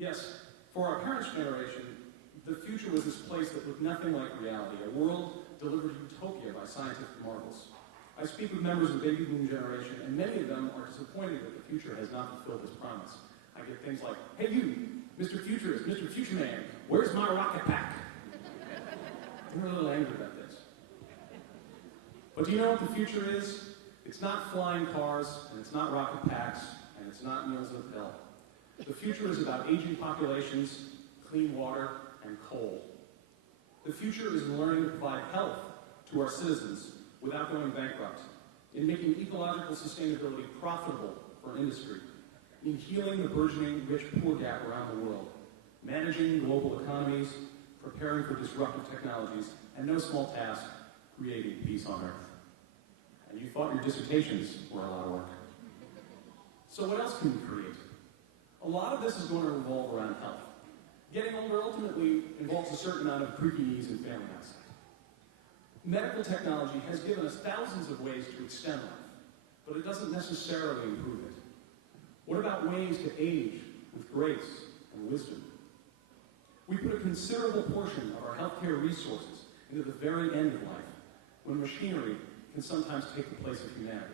Yes, for our parents' generation, the future was this place that looked nothing like reality, a world delivered utopia by scientific marvels. I speak with members of the baby boom generation, and many of them are disappointed that the future has not fulfilled its promise. I get things like, hey you, Mr. Futurist, Mr. Future Man, where's my rocket pack? They're a little angry about this. But do you know what the future is? It's not flying cars, and it's not rocket packs, and it's not meals in a pill. The future is about aging populations, clean water, and coal. The future is in learning to provide health to our citizens without going bankrupt, in making ecological sustainability profitable for industry, in healing the burgeoning rich-poor gap around the world, managing global economies, preparing for disruptive technologies, and no small task, creating peace on Earth. And you thought your dissertations were a lot of work. So what else can we create? A lot of this is going to revolve around health. Getting older ultimately involves a certain amount of creaky knees and failing eyesight. Medical technology has given us thousands of ways to extend life, but it doesn't necessarily improve it. What about ways to age with grace and wisdom? We put a considerable portion of our healthcare resources into the very end of life, when machinery can sometimes take the place of humanity.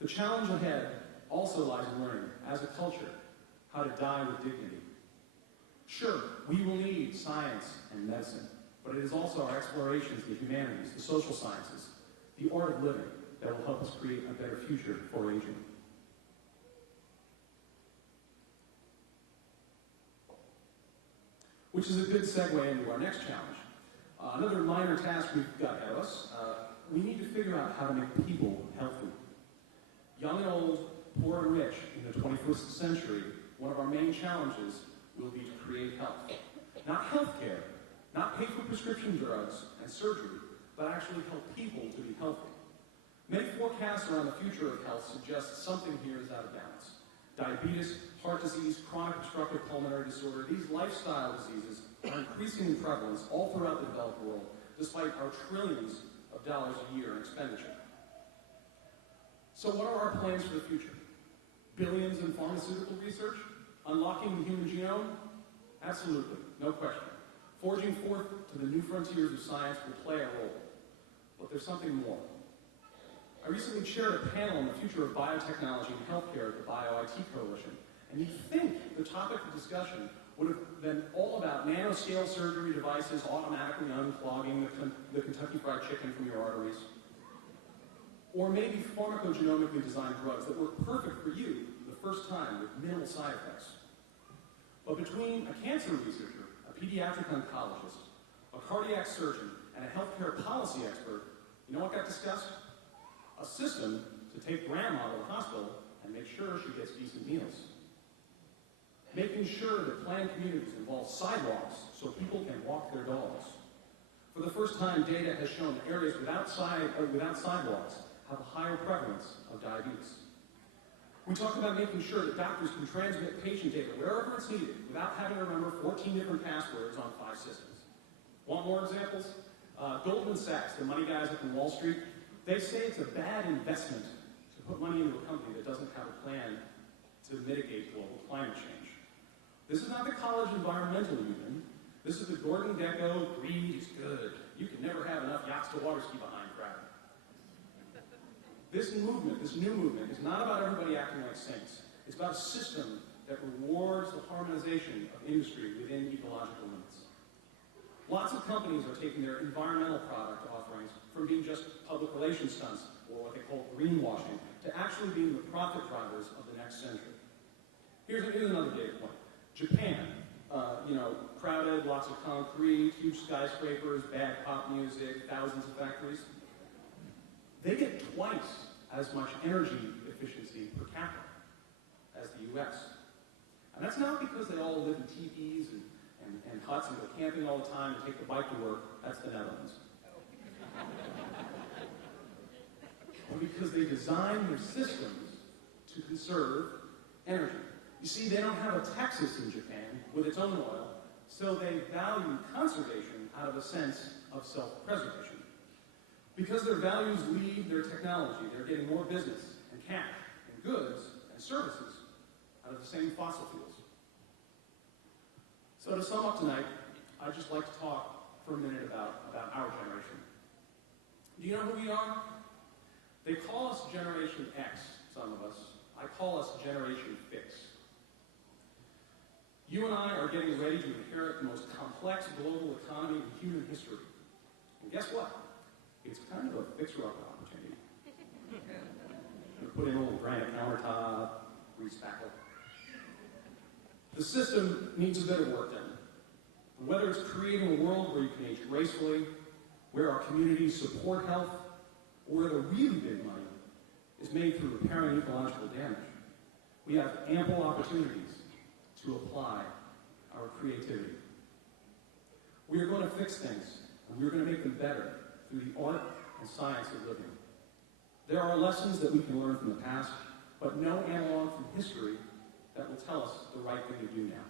The challenge ahead also lies in learning, as a culture, how to die with dignity. Sure, we will need science and medicine, but it is also our explorations, the humanities, the social sciences, the art of living that will help us create a better future for aging. Which is a good segue into our next challenge. Another minor task we've got ahead of us, we need to figure out how to make people healthy. Young and old, poor and rich, in the 21st century, one of our main challenges will be to create health. Not healthcare, not pay for prescription drugs and surgery, but actually help people to be healthy. Many forecasts around the future of health suggest something here is out of balance. Diabetes, heart disease, chronic obstructive pulmonary disorder, these lifestyle diseases are increasing in prevalence all throughout the developed world, despite our trillions of dollars a year in expenditure. So what are our plans for the future? Billions in pharmaceutical research? Unlocking the human genome? Absolutely, no question. Forging forth to the new frontiers of science will play a role. But there's something more. I recently chaired a panel on the future of biotechnology and healthcare at the BioIT Coalition, and you'd think the topic of discussion would have been all about nanoscale surgery devices automatically unclogging the Kentucky Fried Chicken from your arteries. Or maybe pharmacogenomically designed drugs that work perfect for you the first time with minimal side effects. But between a cancer researcher, a pediatric oncologist, a cardiac surgeon, and a healthcare policy expert, you know what got discussed? A system to take grandma to the hospital and make sure she gets decent meals. Making sure that planned communities involve sidewalks so people can walk their dogs. For the first time, data has shown that areas without sidewalks have a higher prevalence of diabetes. We talked about making sure that doctors can transmit patient data wherever it's needed without having to remember 14 different passwords on 5 systems. Want more examples? Goldman Sachs, the money guys up in Wall Street, they say it's a bad investment to put money into a company that doesn't have a plan to mitigate global climate change. This is not the college environmental union. This is the Gordon Gekko, greed is good. You can never have enough yachts to water ski behind crowd. This movement, this new movement, is not about everybody acting like saints. It's about a system that rewards the harmonization of industry within ecological limits. Lots of companies are taking their environmental product offerings from being just public relations stunts, or what they call greenwashing, to actually being the profit drivers of the next century. Here's another data point. Japan, crowded, lots of concrete, huge skyscrapers, bad pop music, thousands of factories. They get twice as much energy efficiency per capita as the US. And that's not because they all live in teepees and huts and go camping all the time and take the bike to work. That's the Netherlands. But because they design their systems to conserve energy. You see, they don't have a Texas in Japan with its own oil, so they value conservation out of a sense of self-preservation. Because their values lead their technology, they're getting more business and cash and goods and services out of the same fossil fuels. So to sum up tonight, I'd just like to talk for a minute about our generation. Do you know who we are? They call us Generation X, some of us. I call us Generation Fix. You and I are getting ready to inherit the most complex global economy in human history. And guess what? It's kind of a fixer-upper opportunity. Put in a little granite countertop, re-spackle. The system needs a bit of work done. Whether it's creating a world where you can age gracefully, where our communities support health, or where the really big money is made through repairing ecological damage, we have ample opportunities to apply our creativity. We are going to fix things, and we're going to make them better through the art and science of living. There are lessons that we can learn from the past, but no analog from history that will tell us the right thing to do now.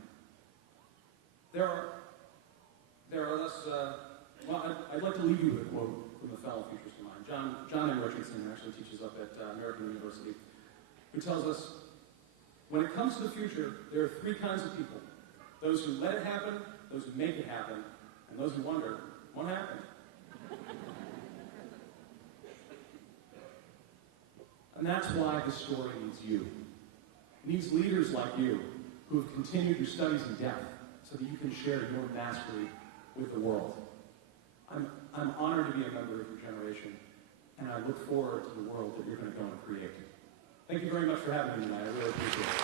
I'd like to leave you with a quote from a fellow futurist of mine, John M. Richardson, who actually teaches up at American University, who tells us, when it comes to the future, there are three kinds of people. Those who let it happen, those who make it happen, and those who wonder, what happened? And that's why this story needs you. It needs leaders like you who have continued your studies in depth so that you can share your mastery with the world. I'm honored to be a member of your generation, and I look forward to the world that you're going to go and create. Thank you very much for having me tonight. I really appreciate it.